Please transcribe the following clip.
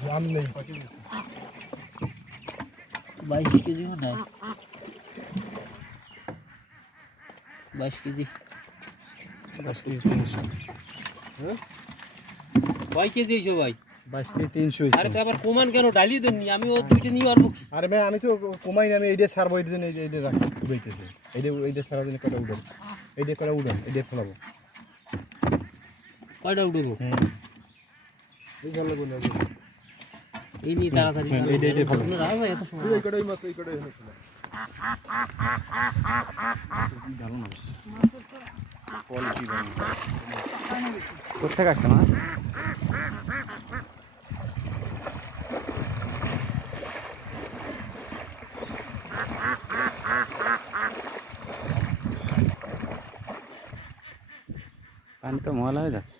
জাম নেই 22 কেজি মনে হয় 22 কেজি 22 কেজি 300 হ্যাঁ কয় কেজি হইছে ভাই 22 কেজি 300 আরে হইছে আবার কমান কেন ডালি দেননি আমি ও দুইটা নিয়ে পারবো কি আরে ভাই আমি তো কমাই না আমি এইটা ছাড়বো এইটা জন্য এইটা রাখছি উড়াইতেছে এইটা ছাড়ার জন্য কটা উড়ান এইটা কটা উড়ান এইটা ফলাবো কয়টা উঠবো এই গেল বলে এই নিয়ে তাড়াতাড়ি এইটা ফলাবো রাখ ভাই এত সময় এই কটাই মাছ এই কটাই হলো ভালো না কোয়ালিটি ভালো কোথেকে আসছে মাছ পানি তো ময়লা হয়ে যাচ্ছে